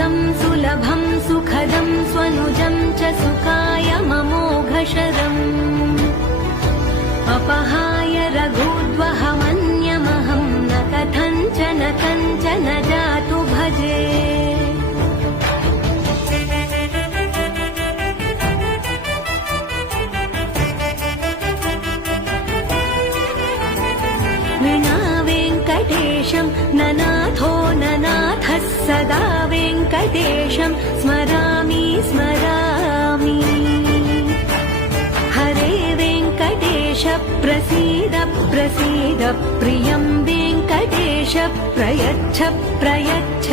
सुदं सुलभं सुखदं स्वनुजं च सुखायममोघशरम् अपहाय रघुद्वहमन्यमहं न कथञ्चन कञ्चन जातु भजे विना वेङ्कटेशं ननाथो ननाथः सदा वेङ्कटेशं स्मरामि स्मरामि हरे वेङ्कटेश प्रसीद प्रसीद प्रियं वेङ्कटेश प्रयच्छ प्रयच्छ